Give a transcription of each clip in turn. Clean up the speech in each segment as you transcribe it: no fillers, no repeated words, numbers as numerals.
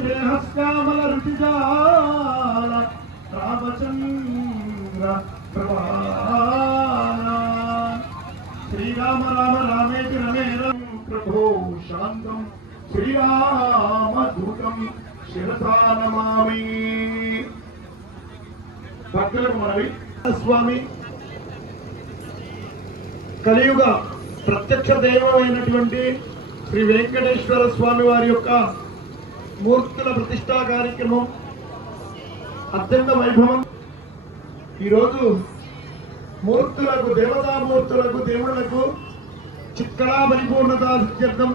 దేహస్కామల రుచిజాల రామచంద్ర శ్రీరామ రామ రామేతి రమే ప్రభో శాంతం శ్రీరామదూతం శిరసా నమామి. భక్తులకు మనవి, స్వామి కలియుగ ప్రత్యక్ష దైవమైనటువంటి శ్రీ వెంకటేశ్వర స్వామి వారి యొక్క మూర్తుల ప్రతిష్టా కార్యక్రమం అత్యంత వైభవం. ఈరోజు మూర్తులకు, దేవతామూర్తులకు, దేవుళ్లకు చిక్కడా పరిపూర్ణత సిద్ధ్యర్థం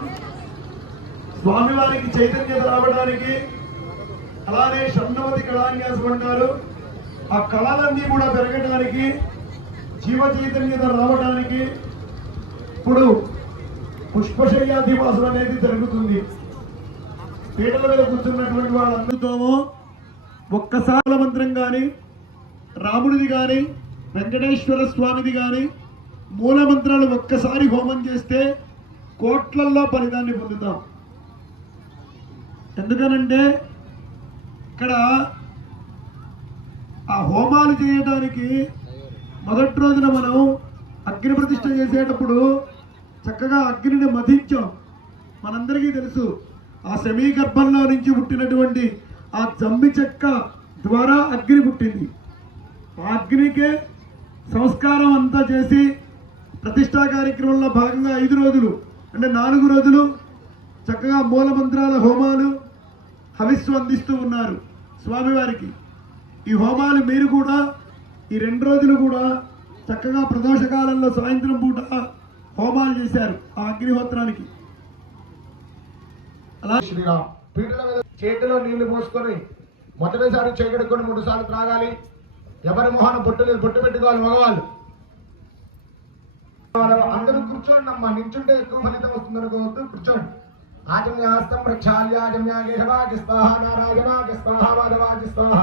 స్వామివారికి చైతన్యత రావడానికి, అలానే షణ్ణవతి కళాన్యాసం అంటారు, ఆ కళలన్నీ కూడా పెరగడానికి, జీవ చైతన్యత రావడానికి ఇప్పుడు పుష్పశయ్యాధివాసం అనేది జరుగుతుంది. పీటల మీద కూర్చున్నటువంటి వాళ్ళందరితోమో ఒక్కసారి మంత్రం కానీ, రాముడిది కానీ, వెంకటేశ్వర స్వామిది కానీ మూల మంత్రాలు ఒక్కసారి హోమం చేస్తే కోట్లల్లో ఫలితాన్ని పొందుతాం. ఎందుకనంటే ఇక్కడ ఆ హోమాలు చేయడానికి మొదటి రోజున మనం అగ్ని ప్రతిష్ఠ చేసేటప్పుడు చక్కగా అగ్నిని మధించాం. మనందరికీ తెలుసు, ఆ సమీగర్భంలో నుంచి పుట్టినటువంటి ఆ జమ్మి చెక్క ద్వారా అగ్ని పుట్టింది. ఆ అగ్నికే సంస్కారం అంతా చేసి ప్రతిష్టా కార్యక్రమంలో భాగంగా 5 రోజులు అంటే 4 రోజులు చక్కగా మూలమంత్రాల హోమాలు, హవిస్సు అందిస్తూ ఉన్నారు స్వామివారికి. ఈ హోమాలు మీరు కూడా ఈ 2 రోజులు కూడా చక్కగా ప్రదోషకాలంలో సాయంత్రం పూట హోమాలు చేశారు ఆ అగ్నిహోత్రానికి. అలా పీటల మీద చేతిలో నీళ్లు పోసుకొని మొదటిసారి చేకడుకొని 3 సార్లు త్రాగాలి. ఎవరి మొహాన బొట్టు పెట్టుకోవాలి మగవాళ్ళు. అందరూ కూర్చోండి అమ్మా, నించుంటే ఎక్కువ ఫలితం వస్తుంది అనుకోవద్దు, కూర్చోండి. ఆజమ్యాస్తం ప్రక్షాళ్య ఆజమ్యాగేహవాకి స్వాహ నారాయణాకి స్వాహ మాధవాకి స్వాహ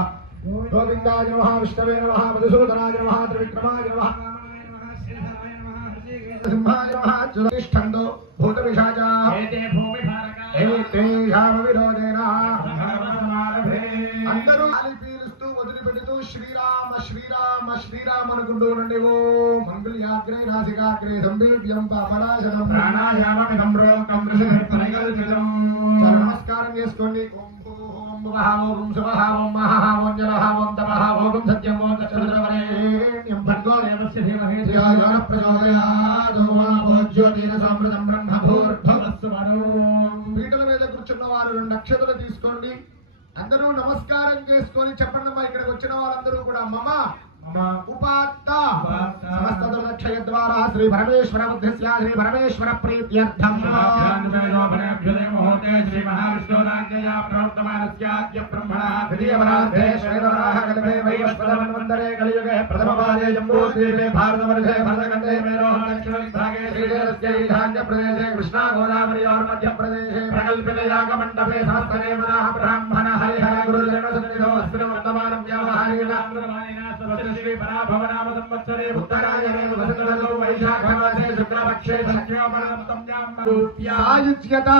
గోవిందాయ నమః విష్ణవే నమః మధుసూదనాయ నమః త్రివిక్రమాయ నమః సింహాయ నమః జ్యోతిష్ఠందో భూతవిషాజాః ఏతే యావ విరోధేన. అందరూ గాలి పీలుస్తూ వదిలిపెడుతూ శ్రీరామ శ్రీరామ శ్రీరామ అనుకుంటూ ఉండండి. ఓ మంగళయాగ్రే నాసికాగ్రే సంబీవ్యం పాపనాశనం ప్రాణాయామం రోగం ఋషికల్పితం. నమస్కారం చేసుకోండి. ఓం ఓం మహామోగం శుభహామం మహామోం జలహామం తపహామోగం సత్యం ఓం తచ్చరుద్రవరేణ్యం భర్గో దేవస్య ధీమహి ధియో ప్రచోదయాత్. ఓం జ్యోతిర సమృతం బ్రహ్మభూర్భువస్సువను. పీటల మీద కూర్చున్న వారు 2 అక్షతలు తీసుకోండి. అందరూ నమస్కారం చేసుకొని చెప్పండి అమ్మా. ఇక్కడికి వచ్చిన వాళ్ళందరూ కూడా మమ ఉపాత్త సమస్త దుర్లక్షయ ద్వారా శ్రీ పరమేశ్వర బుద్ధిస్య శ్రీ పరమేశ్వర ప్రీత్యర్థం శ్రీ మహావిష్ణురాజ్ఞయా ప్రవర్తమానస్యాద్య బ్రహ్మణా ద్వితీయవరాధే శ్వేతవరాహ కల్పే వైవస్వతమన్వంతరే కలియుగే ప్రథమపాదే జంబూద్వీపే భారతవర్షే భరతఖండే మేరోహ దక్షిణవిభాగే శ్రీశైలస్య ఈశాన్య ప్రదేశే కృష్ణా గోదావరియోర్ మధ్యప్రదేశే ప్రకల్పిత యాగమండపే సమస్తదేవతాః బ్రాహ్మణ హరిహర గురుజనసన్నిధో అస్మిన్ వర్తమానం వ్యావహారేణ శ్రీ పరాభవనామ సంవత్సరే ఉత్తరాయణే వసంతఋతౌ వైశాఖమాసే శుక్లపక్షే సాయుజ్యత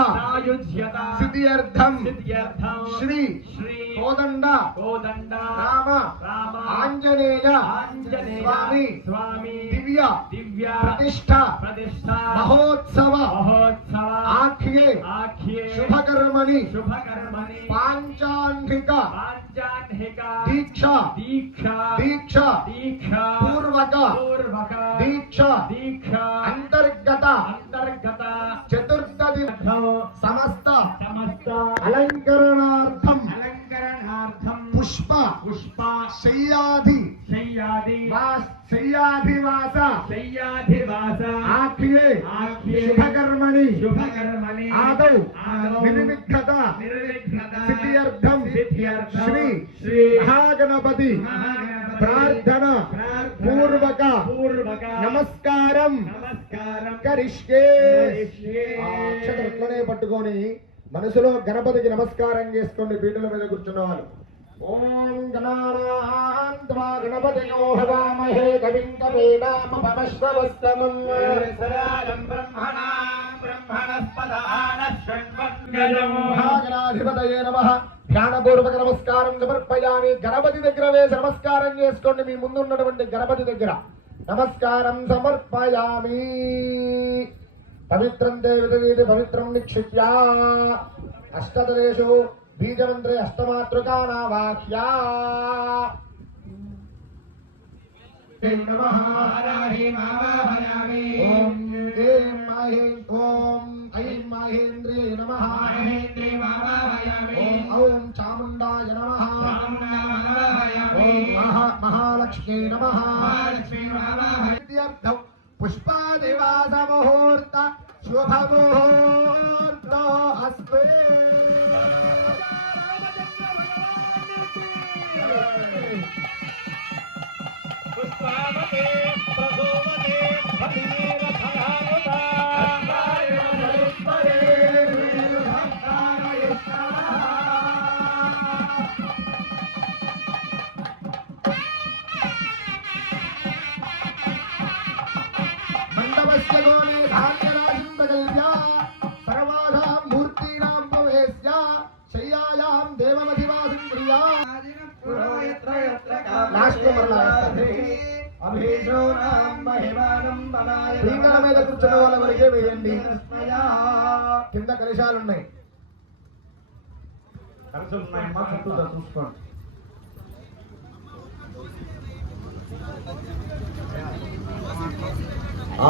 సిద్ధ్యర్థం శ్రీ కోదండ రామ ఆంజనేయ స్వామి దివ్య ప్రతిష్ఠ మహోత్సవ ఆఖ్యే శుభకర్మణి పాంచాన్హిక దీక్ష పూర్వక దీక్ష అంతర్గత చతుర్థి సమస్త అలంకరణార్థం పుష్ప శయ్యాధివాస ఆఖ్యే శుభకర్మణి ఆదౌ నిర్విఘ్నత సిద్ధ్యర్థం శ్రీ మహాగణపతి ప్రార్థన పూర్వక నమస్కారం కరిష్కే. అక్షతలనే పట్టుకొని మనసులో గణపతికి నమస్కారం చేసుకోండి. పీటల మీద కూర్చున్న వాళ్ళు ఓం గణానాన్త్వా గణపతినో హవామహే కవిం కవీనాముపమశ్రవస్తమం బ్రహ్మణస్పదాన శృణ్వన్ మహాగణాధిపతయే నమః. ధ్యానపూర్వక నమస్కారం సమర్పయామి. గణపతి దగ్గర వేసి నమస్కారం చేసుకోండి. మీ ముందు ఉన్నటువంటి గణపతి దగ్గర నమస్కారం సమర్పయామి. పవిత్రం దేవదేవి పవిత్రం నిక్షిప్య అష్టదలేషు బీజమంత్రే అష్టమాతృకానా వాక్యా. ఓం ఏం మాహేం ఓం ఐం మాహేంద్రియ నమః. ఓం చాముండాయ నమః. ఓం మహాలక్ష్మీ నమః. పుష్పాదివాస ముహూర్త శుభ ముహూర్త అస్తు. పుష్పావతే ప్రసోవతే భగీర ఫలావతా మండపస్య గోనే ధాన్యరాశిం ప్రకల్ప్య సర్వాధాం మూర్తీనాం ప్రవేశ్య శయ్యాయాం దేవమధివాసిం ప్రియా. లాస్ట్ లో మరలా శ్రీకర మీద కూర్చున్న వాళ్ళ వరకే వేయండి. కింద కలశాలున్నాయి. చూసుకోండి. ఆ